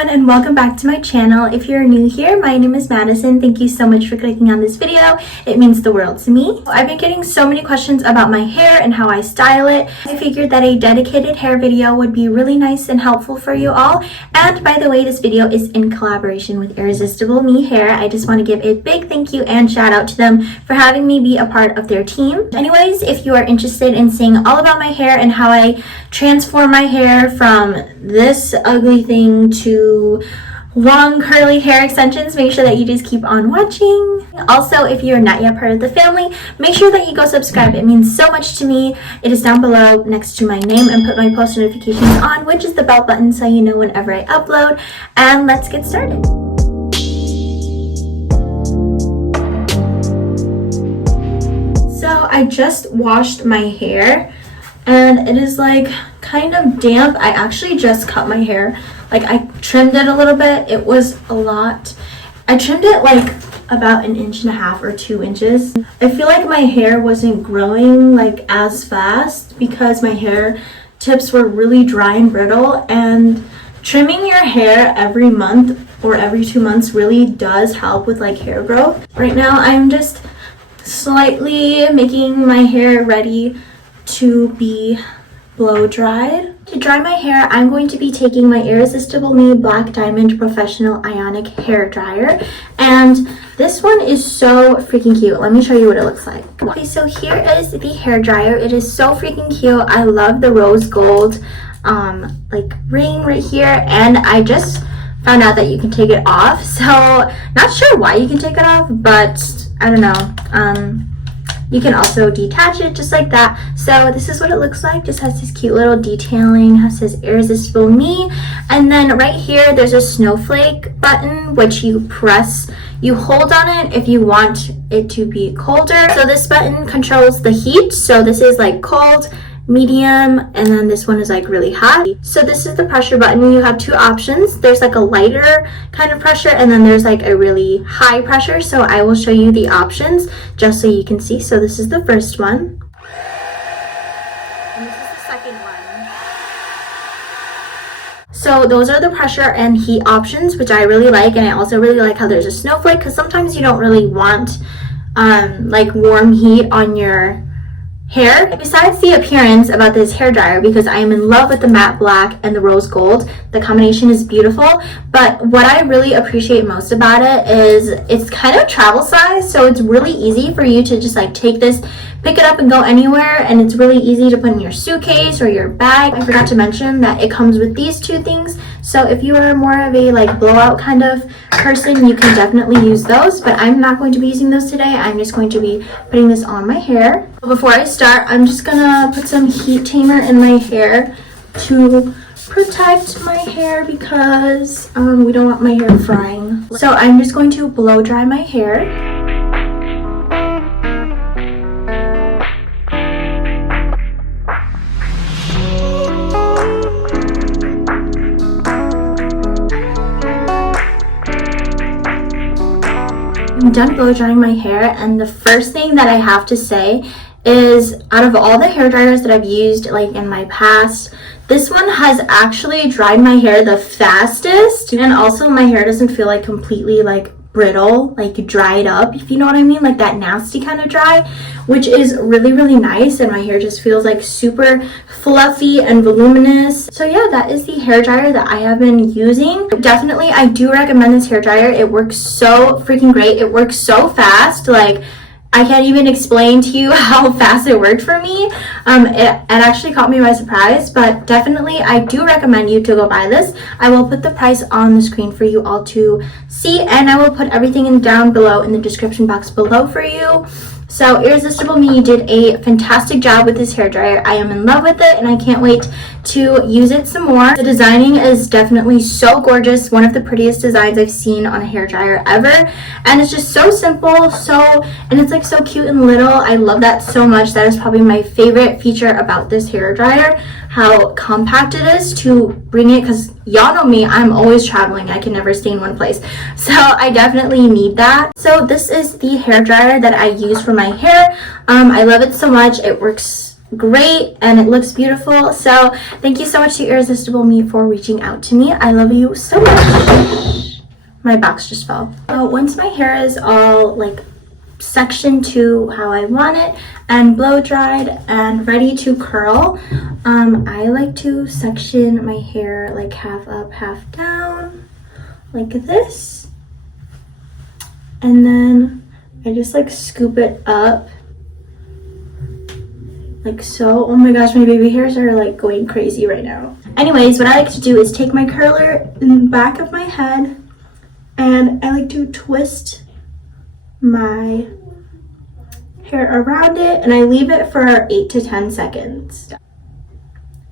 everyone, and welcome back to my channel. If you're new here, my name is Madison. Thank you so much for clicking on this video. It means the world to me. I've been getting so many questions about my hair and how I style it. I figured that a dedicated hair video would be really nice and helpful for you all. And by the way, this video is in collaboration with Irresistible Me Hair. I just want to give a big thank you and shout out to them for having me be a part of their team. Anyways, if you are interested in seeing all about my hair and how I transform my hair from this ugly thing to long curly hair extensions, make sure that you just keep on watching. Also, if you're not yet part of the family, make sure that you go subscribe. It means so much to me. It is down below next to my name, and put my post notifications on, which is the bell button, so you know whenever I upload. And let's get started. So I just washed my hair and it is like kind of damp. I actually just cut my hair. Like, I trimmed it a little bit. It was a lot. I trimmed it like about 1.5 inches or 2 inches. I feel like my hair wasn't growing like as fast because my hair tips were really dry and brittle, and trimming your hair every month or every 2 months really does help with like hair growth. Right now I'm just slightly making my hair ready to be blow dried. To dry my hair, I'm going to be taking my Irresistible Me Black Diamond Professional Ionic Hair Dryer, and this one is so freaking cute. Let me show you what it looks like. Okay, so here is the hair dryer. It is so freaking cute. I love the rose gold like ring right here, and I just found out that you can take it off. So not sure why you can take it off, but I don't know. You can also detach it just like that. So this is what it looks like. Just has this cute little detailing. It says Irresistible Me. And then right here, there's a snowflake button, which you press. You hold on it if you want it to be colder. So this button controls the heat. So this is like cold, medium, and then this one is like really hot. So this is the pressure button. You have two options. There's like a lighter kind of pressure, and then there's like a really high pressure. So I will show you the options just so you can see. So this is the first one, and this is the second one. So those are the pressure and heat options, which I really like. And I also really like how there's a snowflake, because sometimes you don't really want like warm heat on your hair. Besides the appearance about this hair dryer, because I am in love with the matte black and the rose gold, the combination is beautiful. But what I really appreciate most about it is it's kind of travel size, so it's really easy for you to just like take this, pick it up and go anywhere, and it's really easy to put in your suitcase or your bag. I forgot to mention that it comes with these two things, so if you are more of a like blowout kind of person, you can definitely use those, but I'm not going to be using those today. I'm just going to be putting this on my hair. Before I start, I'm just gonna put some heat tamer in my hair to protect my hair, because we don't want my hair frying. So I'm just going to blow dry my hair. I'm done blow drying my hair, and the first thing that I have to say is, out of all the hair dryers that I've used like in my past, this one has actually dried my hair the fastest, and also my hair doesn't feel like completely like brittle, like dried up, if you know what I mean, like that nasty kind of dry, which is really, really nice. And my hair just feels like super fluffy and voluminous. So yeah, that is the hair dryer that I have been using. Definitely, I do recommend this hair dryer. It works so freaking great. It works so fast. Like, I can't even explain to you how fast it worked for me. It actually caught me by surprise, but definitely I do recommend you to go buy this. I will put the price on the screen for you all to see, and I will put everything down below in the description box below for you. So Irresistible Me did a fantastic job with this hair dryer. I am in love with it, and I can't wait to use it some more. The designing is definitely so gorgeous. One of the prettiest designs I've seen on a hair dryer ever, and it's just so simple, and it's like so cute and little. I love that so much. That is probably my favorite feature about this hair dryer, how compact it is to bring it, because y'all know me, I'm always traveling. I can never stay in one place, so I definitely need that. So this is the hair dryer that I use for my hair. I love it so much. It works great and it looks beautiful. So thank you so much to Irresistible Me for reaching out to me. I love you so much. My box just fell. So once my hair is all like sectioned to how I want it and blow dried and ready to curl, I like to section my hair like half up, half down, like this. And then I just like scoop it up like so. Oh my gosh, my baby hairs are like going crazy right now. Anyways, what I like to do is take my curler in the back of my head and I like to twist my hair around it and I leave it for 8 to 10 seconds.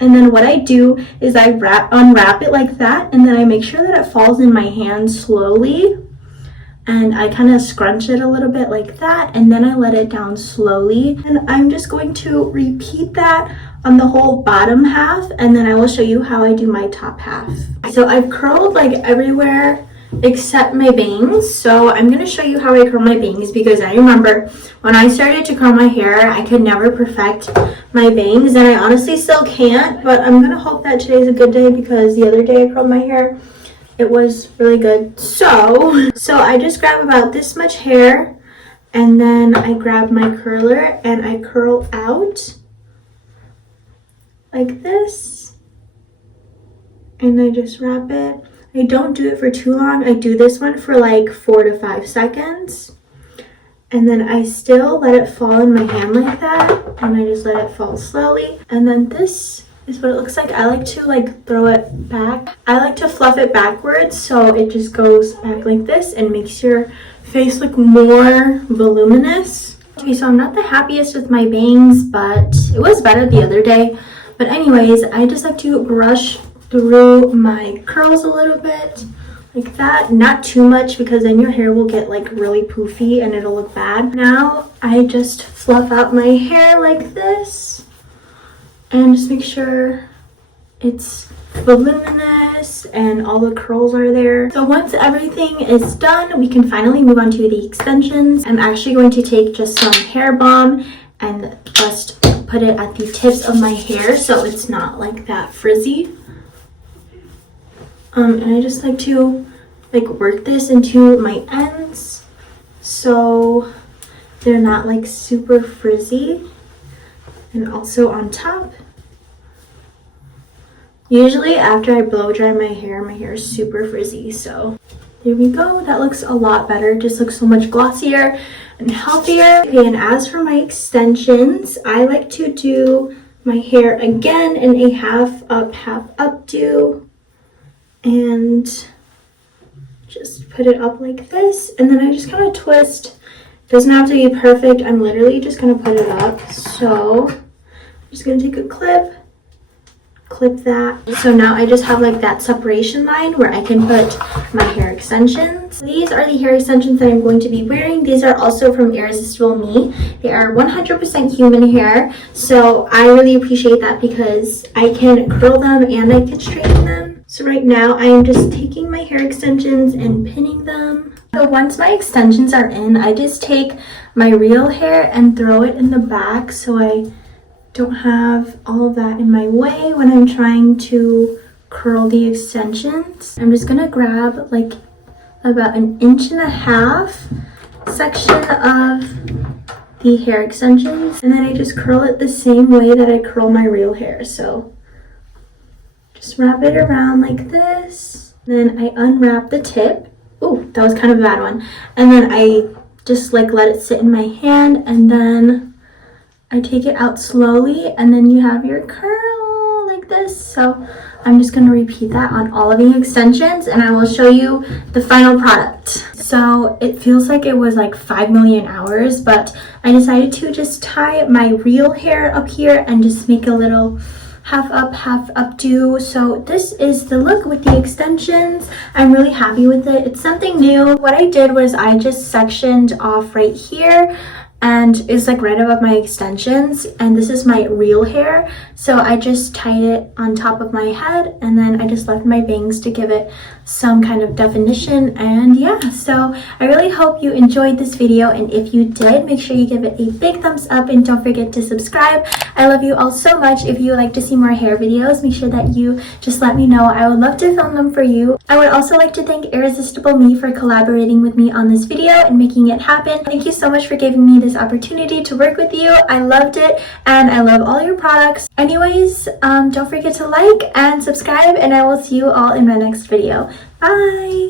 And then what I do is I unwrap it like that, and then I make sure that it falls in my hand slowly. And I kind of scrunch it a little bit like that, and then I let it down slowly. And I'm just going to repeat that on the whole bottom half, and then I will show you how I do my top half. So I've curled like everywhere except my bangs. So I'm going to show you how I curl my bangs, because I remember when I started to curl my hair, I could never perfect my bangs, and I honestly still can't, but I'm going to hope that today's a good day, because the other day I curled my hair, it was really good. So I just grab about this much hair, and then I grab my curler and I curl out like this, and I just wrap it. I don't do it for too long. I do this one for like 4 to 5 seconds. And then I still let it fall in my hand like that. And I just let it fall slowly. And then this is what it looks like. I like to like throw it back. I like to fluff it backwards so it just goes back like this and makes your face look more voluminous. Okay, so I'm not the happiest with my bangs, but it was better the other day. But anyways, I just like to brush through my curls a little bit like that, not too much, because then your hair will get like really poofy and it'll look bad. Now I just fluff out my hair like this and just make sure it's voluminous and all the curls are there. So once everything is done, we can finally move on to the extensions. I'm actually going to take just some hair balm and just put it at the tips of my hair so it's not like that frizzy. And I just like to like work this into my ends so they're not like super frizzy, and also on top. Usually after I blow dry my hair is super frizzy. So there we go. That looks a lot better. It just looks so much glossier and healthier. Okay, and as for my extensions, I like to do my hair again in a half up, half updo. And just put it up like this, and then I just kind of twist. Doesn't have to be perfect. I'm literally just gonna put it up. So I'm just gonna take a clip that. So now I just have like that separation line where I can put my hair extensions. These are the hair extensions that I'm going to be wearing. These are also from Irresistible Me. They are 100% human hair, so I really appreciate that because I can curl them and I can straighten them. So right now I am just taking my hair extensions and pinning them. So once my extensions are in, I just take my real hair and throw it in the back so I don't have all of that in my way when I'm trying to curl the extensions. I'm just gonna grab like about 1.5 inches section of the hair extensions, and then I just curl it the same way that I curl my real hair. So just wrap it around like this, then I unwrap the tip. Ooh, that was kind of a bad one. And then I just like let it sit in my hand, and then I take it out slowly, and then you have your curl like this. So I'm just gonna repeat that on all of the extensions, and I will show you the final product. So it feels like it was like 5 million hours, but I decided to just tie my real hair up here and just make a little half up, half updo. So this is the look with the extensions. I'm really happy with it. It's something new. What I did was I just sectioned off right here and it's like right above my extensions, and this is my real hair, so I just tied it on top of my head, and then I just left my bangs to give it some kind of definition. And yeah, so I really hope you enjoyed this video, and if you did, make sure you give it a big thumbs up and don't forget to subscribe. I love you all so much. If you would like to see more hair videos, make sure that you just let me know. I would love to film them for you. I would also like to thank Irresistible Me for collaborating with me on this video and making it happen. Thank you so much for giving me this opportunity to work with you. I loved it, and I love all your products. Anyways, don't forget to like and subscribe, and I will see you all in my next video. Bye!